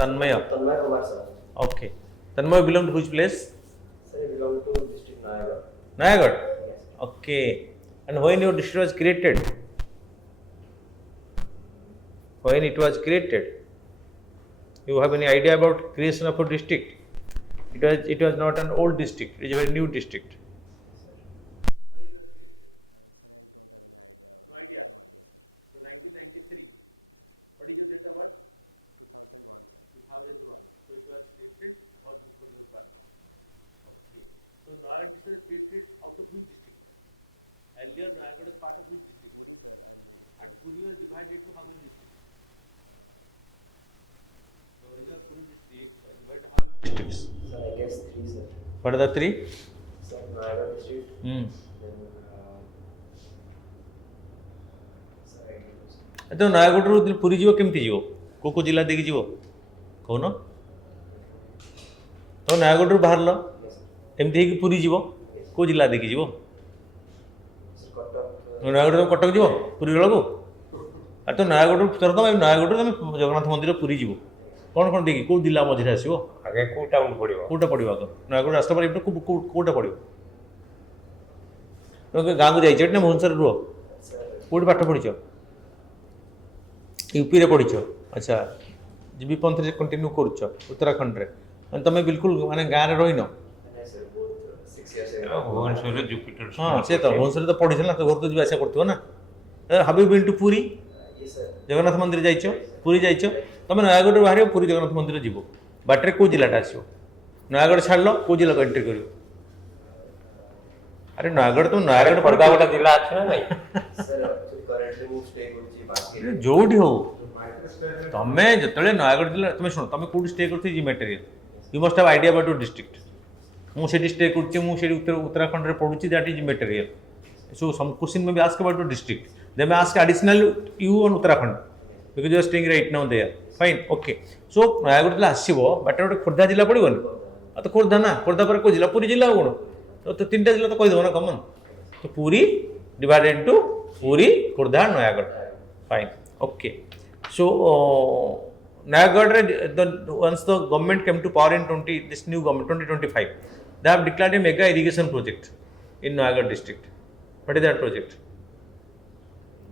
Tanmaya. Tanmaya Kumar sir. Okay. Tanmaya belong to which place? Sir, I belong to district Nayagad. Nayagad. Yes. Okay. And when your district was created? When it was created? You have any idea about creation of a district? It was not an old district. It is a very new district. Sir. When it was created? Sir, I don't have any idea. No idea? No idea, sir. So 1993. What is your date of birth? 2001, sir. 2001. So it was created or before your birth? Okay. So Nayagad district was created out of which district? Earlier Nayagad was part of which district? Puri, sir. Already. And Puri was divided to how many districts? The original Puri district was divided to how many districts? Sir, I guess 3, sir. What are the three? Sir, Nayagad district. Then, sir, I don't know, sir. तो नयागढ़ पुरी जीव केमती जीव को जिला देखी जीव कौन तो नयागढ़ बाहर Yes, sir. एमती है कि पुरी जीव Yes. को जिला देखी जीव Sir, Kotak. तो नयागढ़ तुम कटक जीव पुरी बेला को और तो नयागढ़ चल तुम नयागढ़ तुम जगन्नाथ मंदिर पुरी जीव कौन कौन देखी कौ जिला मझे आसो आगे को टाउन पड़िबो कौटा पड़ो आग नयागढ़ रास्ता पर कौटा पड़ो तुम गाँव को जाइए ना भुवनेश्वर रुह Sir, कौट पाठ पढ़ी यूपी रे पढ़ी अच्छा जीबी पंथ कंटिन्यू कर उत्तराखंड रे तुम बिल्कुल माने गाँव में रही न and I, sir, both 6 years ago. Bhubaneswar Jupiter हाँ से तो भुवनेश्वर तो पढ़ी ना तो घर तो जी आसा करथो ना have you been to Puri Yes, sir. Jagannath मंदिर जाइछ पुरी जाइछ तुम नयागढ़ बाहर पुरी जगन्नाथ मंदिर जीव बाटर को जिलाटा आसो नयागढ़ छाड़ को जिला को एंट्री कर अरे नयागढ़ तो नयागढ़ पर्दा गोटे जिला अछि ना नहीं Sir, actually, currently, I stay करछि बाकी रे. जोटी हो तमें जिते नयागढ़ जिला तुम शुण तुम कौट स्टे कर material you must have idea about your district मुझे स्टे कर उत्तराखंड में पढ़ुची that is material so some question में be ask about your district they may ask additional you on Uttarakhand because you are staying right now there fine okay so Nayagarh जिला आसो बाटे गोटे खोर्धा जिला पड़ोनी तो खोर्धा ना खोर्धा पर कोई जिला पुरी जिला कौन तो 3टा जिला तो कहीदेव ना कमन तो Puri divided to Puri Khordha Nayagarh fine okay so Nayagad once the government came to power in this new government 2025 they have declared a mega irrigation project in Nayagad district. What is that project?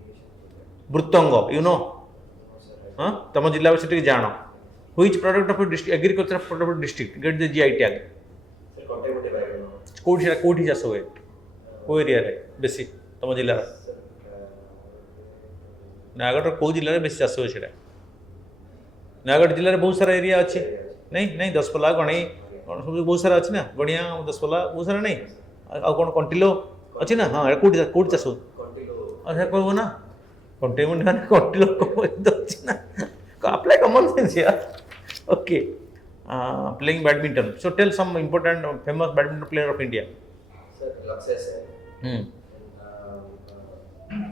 Irrigation project. Bruttango you know No, sir. I huh tamo jilla vichare jano which product of your district agricultural product of your district get the GI tag Sir, contact with the background. कोठी चाष हुए को area रे बेसी तम जिल्ला Sir, Nayagarh को जिल्ला रे बेसी चाष हुए सेटा नयागढ़ जिले में बहुत सारा एरिया अच्छे नहीं नहीं दसपल्ला गणई सब बहुत सारा अच्छे ना गणिया दसपल्ला बहुत सारा नहीं आ कौन कंटिलो अच्छे ना हाँ कौटी कौटी चाष Continue. अच्छा कहबो ना कंटिलो माने कंटिलो अच्छे ना अप्लाई कॉमन सेंस यार okay playing badminton so tell some important famous badminton player of India Sir, Lakshya Sen. And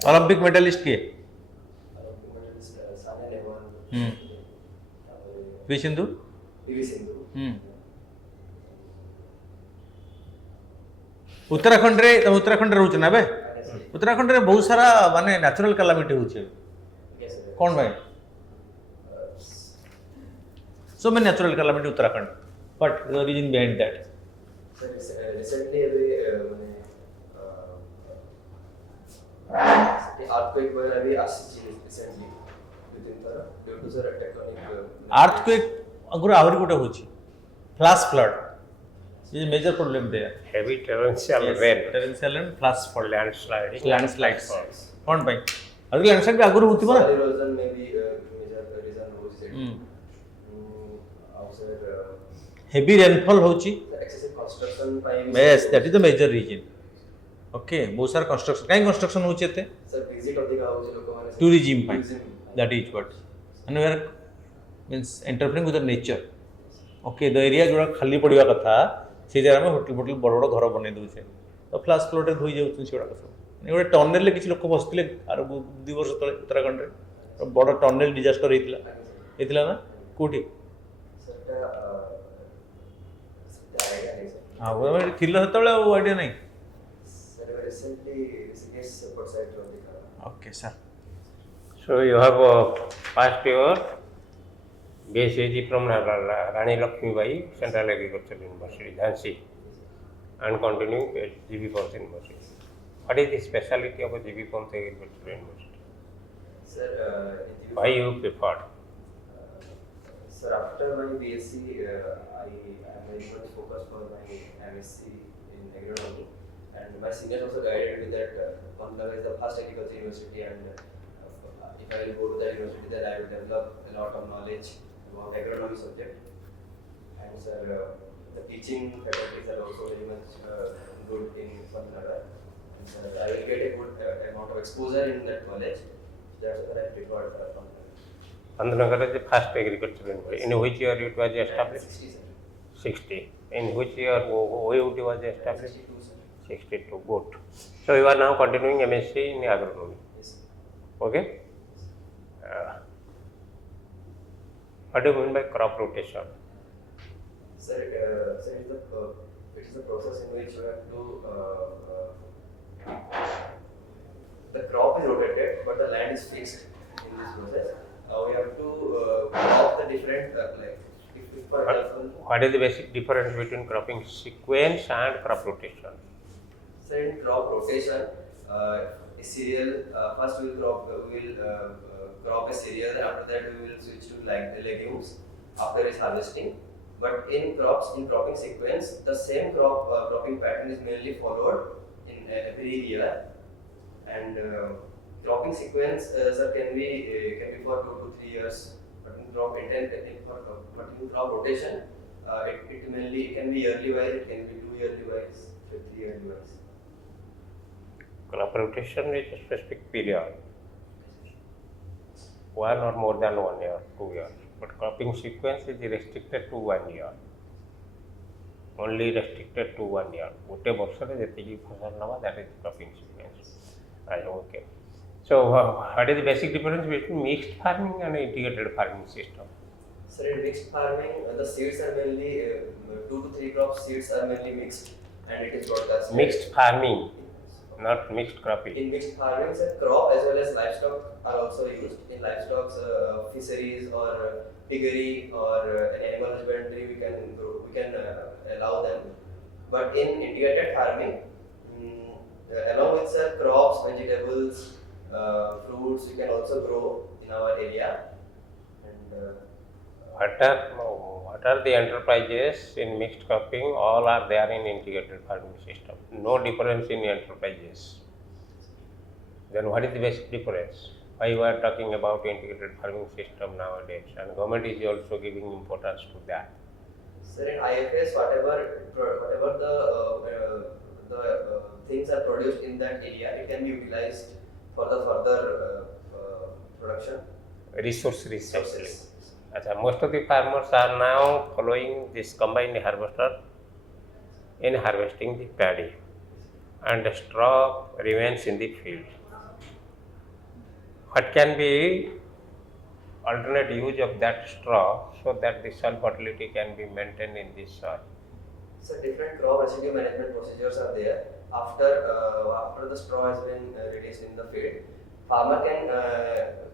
Olympic medalist के Olympic medalist Sania Nehwal. V सिंधु PV Sindhu. उत्तराखंड रे रहउछ ना बे Yes, sir. उत्तराखंड रे बहुत सारा माने नेचुरल कैलामिटी होछ Yes, sir. कौन भाई so many natural calamity Uttarakhand but the reason behind that Sir, recently मैंने earthquake वगैरह भी आसी recently 2-3 थर due to sir tectonic earthquake अगुर आहुरी गोटे होछ flash flood is a major problem there heavy torrential rain torrential and flash flood landslides कौन भाई अगर landslide भी आगुर होती बा soil erosion may be major reason होछ Sethi sir heavy rainfall होची excessive construction time yes that is the major reason okay बहुत सारा construction काई कंस्ट्रक्शन होची एते sir visit अधिका होछ लोक माने tourism that is what and we are means interfering with the nature okay the area जोड़ा खाली पड़िया कथा से जगह में होटल बड़ बड़ घर बने दूचे तो फ्लैश फ्लड धोई जाउछ सेडा कथा गोटे टनेल ले किछ लोक बसतिले आर 2 वर्ष तले उत्तराखंड रे बड़ टनेल डिजास्टर हेतिला ना कोठी सरटा आइडिया नहीं सर हां वो थिला सेतले आइडिया नहीं sir recently Rishikesh support site रो देखा okay sir so you have passed your BSc from Rani Lakshmi Bai, Central Agricultural University, Jhansi, and continuing at GB Pons University. What is the specialty of a GB Pons Agricultural University? Sir, in GB Why you preferred? Sir, after my BSc, I am very much focused for my MSc in agronomy, and my seniors also guided me that Pantnagar is the first agriculture university, and if I will go to that university, then I will develop a lot of knowledge about agronomy subject. And sir, the teaching faculties are also very much good in Pantnagar, and sir, I will get a good amount of exposure in that college. So that's why I preferred Pantnagar. Pantnagar is the first agricultural university. In which year it was established? 60, sir. 60. In which year OUT was established? 62, sir. 62. Good. So you are now continuing MSc in agronomy. Yes, sir. Okay. What do you mean by crop rotation? Sir, it is a process in which you have to the crop is rotated, but the land is fixed in this process. We have to crop the different like if for example. What is the basic difference between cropping sequence and crop rotation? So in crop rotation, a cereal first we will crop a cereal, then after that we will switch to like legumes after its harvesting. But in cropping sequence, the same cropping pattern is mainly followed in every year, and cropping sequence sir can be for 2 to 3 years. But in crop rotation, it mainly can be yearly wise, it can be 2 yearly wise, 3 yearly wise. Crop rotation is a specific period, 1 or more than 1 year, 2 years. But cropping sequence is restricted to 1 year. Only restricted to 1 year. Gote borsore jetiki fasal naba, that is cropping sequence. Okay. So what is the basic difference between mixed farming and integrated farming system? Sir, in mixed farming, the seeds are mainly 2 to 3 crop seeds are mainly mixed, and it is broadcasted. Mixed farming, not mixed cropping. In mixed farming, sir, crop as well as livestock are also used. In livestock, fisheries or piggery or an animal husbandry, we can allow them. But in integrated farming, along with sir crops, vegetables, fruits, we can also grow in our area. And what are the enterprises in mixed cropping? All are there in integrated farming system. No difference in enterprises. Then what is the basic difference? Why you are talking about integrated farming system nowadays, and government is also giving importance to that. Sir, in IFS, whatever the things are produced in that area, it can be utilized for the further production. Resources. Most of the farmers are now following this combined harvester in harvesting the paddy, and the straw remains in the field. What can be alternate use of that straw so that the soil fertility can be maintained in this soil? So different crop residue management procedures are there. After the straw has been released in the field, farmer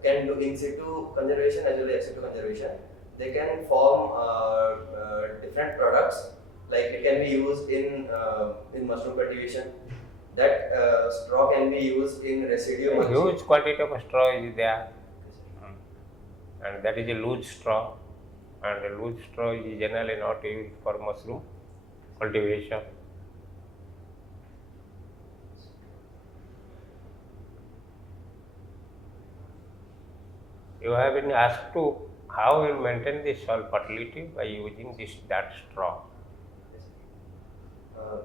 can do in situ conservation as well as ex situ conservation. They can form different products, like it can be used in mushroom cultivation. That straw can be used in residue mulching. Huge quantity of straw is there, and that is a loose straw, and a loose straw is generally not used for mushroom cultivation. You have been asked to how you maintain the soil fertility by using that straw.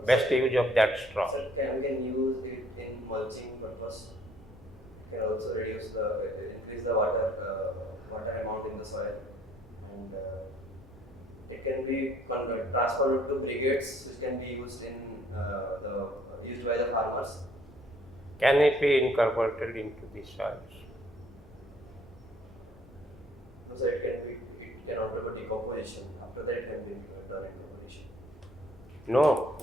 Best use of that straw. Sir, we can use it in mulching purpose. It can also increase the water amount in the soil, and it can be transferred to brigades, which can be used used by the farmers. Can it be incorporated into the soils? No, sir, it can undergo decomposition. After that, it can be done incorporation. No,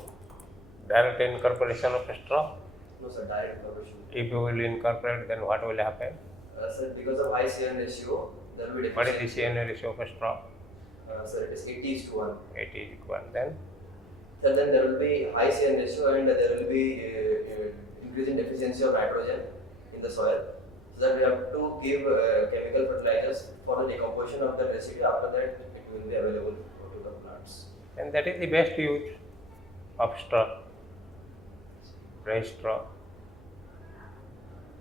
direct incorporation of straw. No, sir, direct incorporation. If you will incorporate, then what will happen? Sir, because of high CN ratio, There will be What is the deficiency. CNA ratio of a straw? Sir, it is 80:1. 80:1. Then Sir, then there will be high CN ratio and there will be increase in deficiency of nitrogen in the soil. So that we have to give chemical fertilizers for the decomposition of the residue. After that, it will be available to the plants. and that is the best use of straw, rice straw.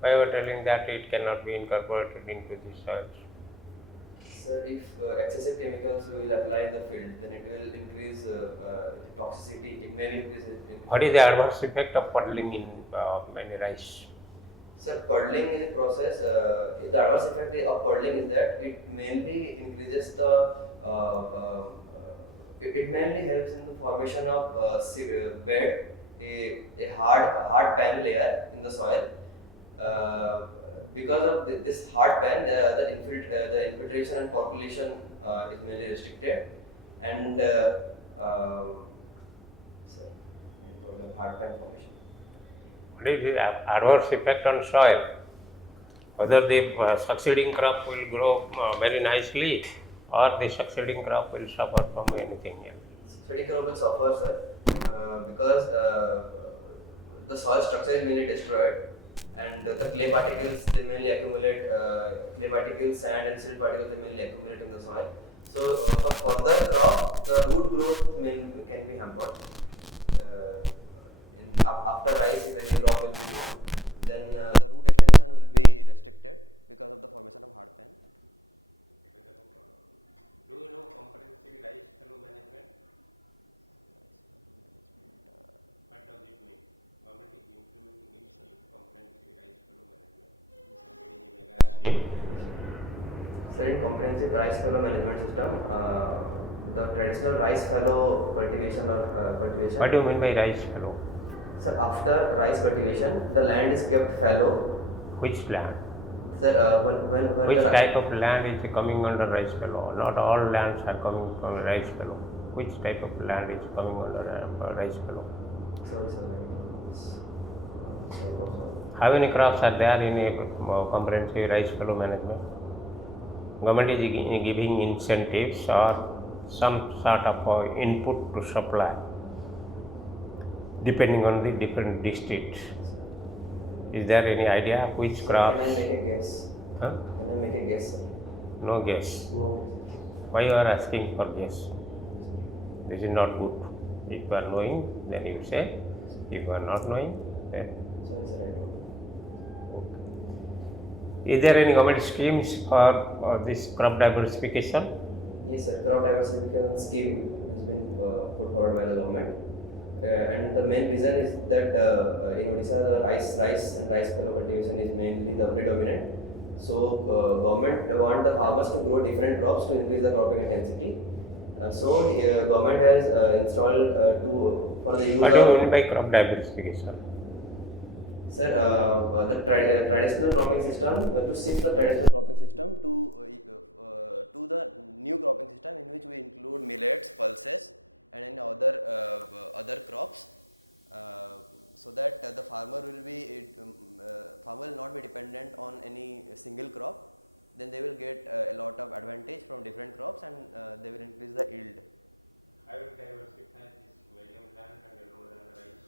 Why you are telling that it cannot be incorporated into the soils? Sir, if excessive chemicals we will apply in the field, then it will increase toxicity. It may increase it. What is the adverse effect of puddling in many rice? Sir, puddling is a process. The adverse effect of puddling is that it mainly increases the. It mainly helps in the formation of bed, a hard pan layer in the soil. Because of this hard pan, the infiltration and population is mainly restricted, and main problem hard pan formation. What is the adverse effect on soil? Whether the succeeding crop will grow very nicely or the succeeding crop will suffer from anything else. Succeeding crop will suffer, sir, because the soil structure is mainly destroyed, and the clay particles they mainly accumulate. Clay particles, sand, and silt particles they mainly accumulate in the soil. So for further crop, the root growth can be hampered. After rice, if any crop will be grown, then the root extension will be restricted because of the formation of hard pan. Do you know comprehensive rice fallow management? What does it mean? Government is implementing its comprehensive rice fallow management. It is a mega scheme. So in comprehensive rice fallow management system, the traditional rice fallow cultivation or cultivation. What do you mean by rice fallow? Sir, after rice cultivation, the land is kept fallow. Which land? Sir, when Which the type of land is coming under rice fallow? Not all lands are coming from rice fallow. Which type of land is coming under rice fallow? Sorry, sir. This type of soil. How many crops are there in a comprehensive rice fallow management? Government is giving incentives or some sort of input to supply depending on the different districts. Is there any idea which crops? Can I make a guess? Huh? Can I make a guess, sir? No guess. No. Why you are asking for guess? This is not good. If you are knowing, then you say. If you are not knowing, then. Sorry, sir, I don't. Is there any government schemes for this crop diversification? Yes, sir. Crop diversification scheme has been put forward by the government, and the main reason is that in Odisha the rice and rice fallow cultivation is mainly the predominant. So government want the farmers to grow different crops to increase the cropping intensity. So government has installed for the use What do you of. mean by crop diversification? Sir, the traditional cropping system, to shift the traditional cropping system to the new cropping system in which we include millets, pulses, and any other crops, so that the farmer will not be dependent on any single crop. Then they will get a lot of advantage from different crops, and they will increase the yield. How will diversify this medium land and low land rice?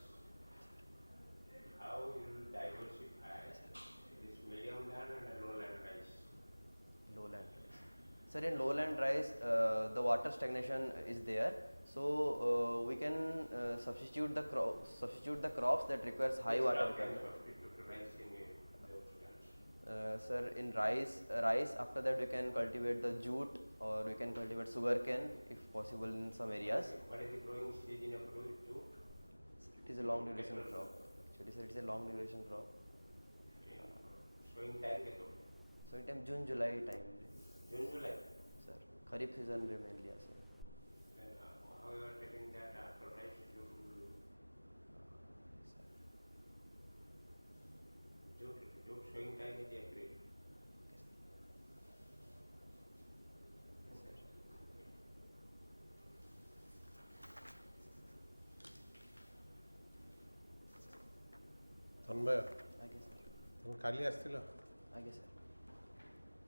How will diversify this medium land and low land rice? Lowland rice. Sir, in lowland rice, the water stagnation is there, so we can substitute the crops that requires high water requirement. Sir, in rice, after that we can cultivate the jute, or we can cultivate sugarcane if possible in some areas. What is the growing season of jute? It is a long duration crop. Actually, sir, it is a long duration crop. Sowing time is So in time June July time. June July. Sir, Kharif season mainly আছে. And how you are taking that after rice jute sowing time is April. Tanmay ଆଜ୍ଞା sir ତମେ କାଲି ଆସିଥିଲ ଆଜ୍ଞା sir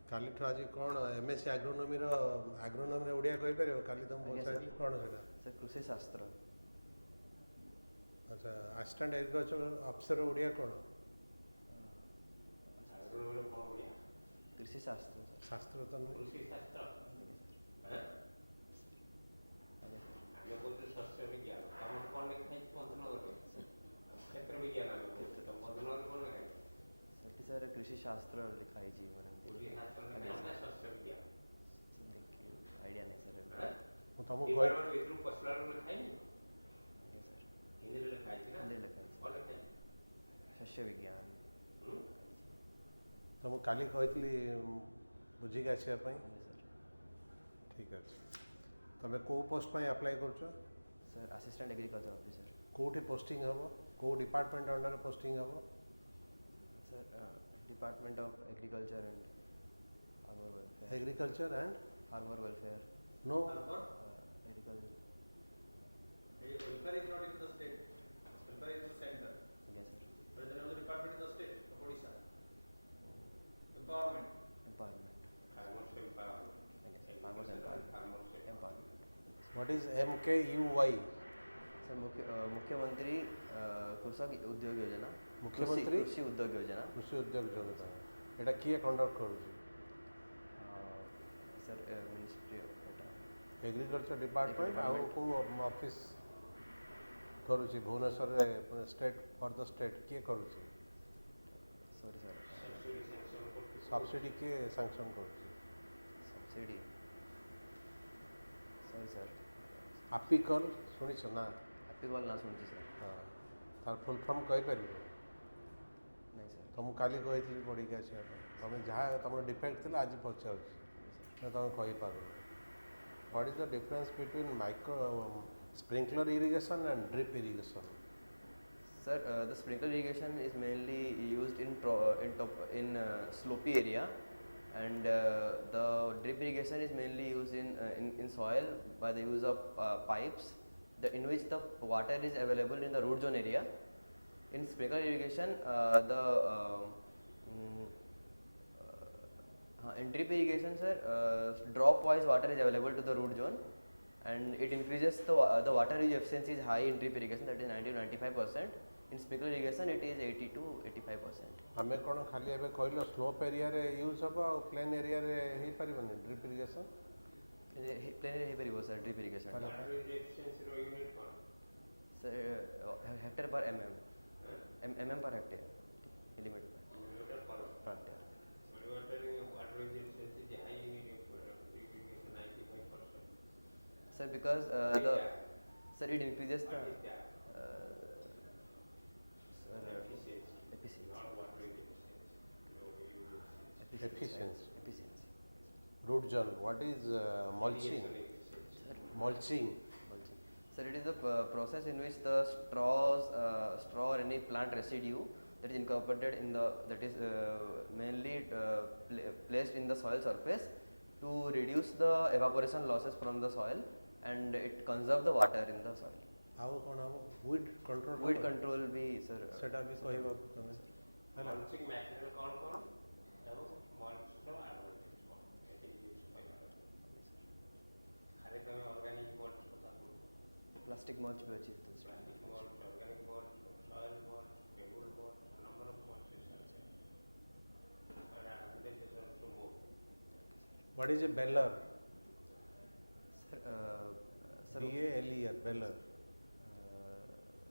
काली आज कौन MSc agronomy रे ओडिया कहि परियो काली तुम आज्ञा पचारली सर। कौन सेटा सर कृषि शास्त्र अच्छा असिस्टेंट एग्रीकल्चर अफसर ओडिया कौन ଆଗରୁ କ'ଣ ଓଡ଼ିଆ कृषि शास्त्र सर। शास्त्र तो नहीं କୃଷି ଶାସ୍ତ୍ର आज्ञा सर। आज्ञा सर। ଆମେ କହୁଛୁ ଶସ୍ୟ ବିଜ୍ଞାନ ତମର କ'ଣ ଲେଖା ହେଇଛି ଭଞ୍ଜନଗରରେ କ୍ଷେତ୍ର ବିଜ୍ଞାନ ଆମେ କହୁଛୁ ତ ଭଞ୍ଜନଗରରେ କ'ଣ ଲେଖା ହେଇଛି ସେଠି ସାର୍ କୃଷି ଶାସ୍ତ୍ର ଲେଖା ହେଇଛି ମାନେ କୃଷି ଶାସ୍ତ୍ର ଲେଖା ହେଇଛି ନା ଶସ୍ୟ ବିଜ୍ଞାନ ଦେଖି ଆଇଡ଼ିଆ ନାହିଁ ସାର୍ ଏବେ। ମୁଁ ତମକୁ ଡିପାର୍ଟମେଣ୍ଟ ଭିତରୁ ପଶିଲା ବେଳକୁ ଲେଖା ହେଇନି ଆଜ୍ଞା ସାର୍। ହିନ୍ଦୀରେ ଲେଖା ହେଇଛି ନା ହିନ୍ଦୀରେ ଲେଖା ହେଇଛି। କ'ଣ ଲେଖା ହେଇଛି ଶସ୍ୟ ବିଜ୍ଞାନ ହୁଁ? ଲେଖା ହେଇଛି। तुमको काली कहली बुझिक आसिया पई ଆଜ୍ଞା ସାର୍। ठीक अच्छे तमे को पोस्ट पई अप्लाई करछ ସାର୍ ଆସିଷ୍ଟାଣ୍ଟ ଏଗ୍ରିକଲଚର ଅଫିସର। कोठी पोस्टिंग हबो को डिपार्टमेंट अंडर पोस्टिंग हबो sir department of agriculture and farmer welfare. Agriculture and farmer welfare no agriculture. Welfare is not in the state. Welfare is the center. आज्ञा sir. But then another department in the state of Odisha. Empowerment. Empowerment. Farmers empowerment. आज्ञा sir. Farmers empowerment. Farmers empowerment. What is MKUY sir मुख्यमंत्री कृषक उद्योग योजना। मुख्यमंत्री? कृषि उद्योग योजना। कृषि उद्योग योजना एटा किए कंडक्ट करू sir ministry of agriculture department आउ को ऑफिस करूची भुवनेश्वर रे स्टेट फॉर द स्टेट किए करूची सॉरी सर subsidy sanction করতে सब्सिडी के सैंक्शन करूची सब्सिडी सॉरी सर आपिकल सुनिछ ना हैप्पी कॉल ना सुनছি सर। हाँ तार फुल फॉर्म कहि परिबो नहीं सर। तुम काली कहली पढ़ी के आसिया तुम जहाँ तुम डिफेक्ट थिला आज पचारुची तुम कहि पारो what is the difference between micro sprinkler irrigation and drip irrigation Sir, the sprinkler irrigation is mainly used in slopey area, and the drip irrigation is mainly used in soil by the use of pipes, in which the water is available in the root zone area. In sprinkler irrigation, in drip irrigation, sir, drop wise water is available to the root zone, and it increases the water use efficiency is high in drip irrigation, that is 90-95%. In sprinkler irrigation it is 80-85%. हमें कौन खाली एबे कहलो slope area रे use हबो आ plain area रे हे परिबने ड्रिप इरिगेशन प्लेन रे हे परिबो sir drip irrigation water efficiency ର unit କ'ଣ sir hectare per mm per hectare limit kilometre per per hectare. water efficiency is high unit of drip irrigation 95%. Sir because sir it increases the What is that? Efficiency. efficiency Not water efficiency. No, efficiency. Efficiency. Root zone what is mulching Irrigation efficiency. Sir mulching Sir, it is the process in which the straw or any plant residue that is incorporated in that is mainly placed in the soil surface to reduce the evaporation losses from the soil, and it conserve the water in the soil. आउ कोन हबो weed control Weed control भी sir सेटा भी कहबो तमे हैला Mulching material କ'ଣ କ'ଣ ଏବଂ mulchର advantage କ'ଣ ଏତିକି ଜିନିଷ କହିବାର ଖାଲି ତମେ ଅର୍ଗାନିକ୍ mulch କଥା କହୁଛ plastic mulch भी अच्छी है plastic mulch, organic mulch, soil mulch, pebble mulch, number of mulches are there. And advantages are also more. What is a baler sir sir BALER baler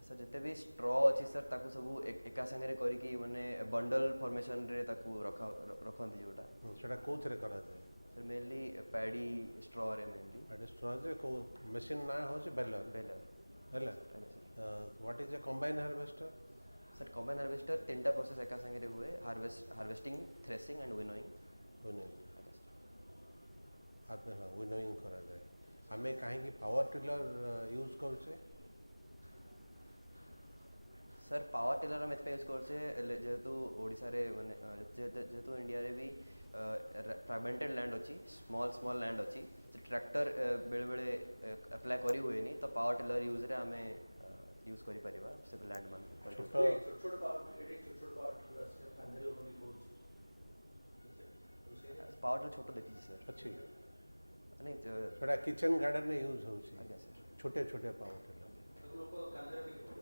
sir जिते भी straw अच्छी sir ताकू सब एका संगे करिकी माने बंडल फॉर्मेशन रे ताकू रखंती जोटा सेटा कोथरे करा जाय सर मेनली पैडी स्ट्रॉ रे मेनली एट स्ट्रॉज को मशीन ना हो जे बेलर बेलर हैला what is a combine harvester sir combine harvester तीनटा प्रोसेस एका संगे रे हुए harvesting threshing and winnowing. Winnowing आप हां विनोइंग करा जाय हमें काहे की पावर टिलर यूज करछे सर पावर टिलर हम एतपे यूज करछे जेहेतु ओडिसा रे माने जेहेतु इंडिया रे भी फ्रैगमेंटेड लैंड अछि स्मॉल लैंड अछि से ट्रैक्टर बेले बेले अप्लाई करी हुए नहीं तो पावर टिलर यूज रे हमें यूज करि परिबा से लैंड मान छोट छोट पावर छोट पावर पावर टिलर छोट देखी सर अच्छी नहीं सेटा किचन गार्डन में यूज होची आज्ञा सर छोटे छोटे पावर टिलर लोक कांदे भी करो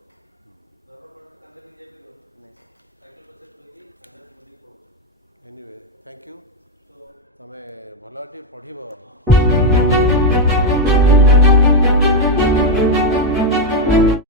गवर्नमेंट कांदे भी जे भी करो नहीं सर साइकिल पर से कोई कांदे मुंडी पड़ो एनीवे थैंक यू सो तमे भलटी पढ़िबो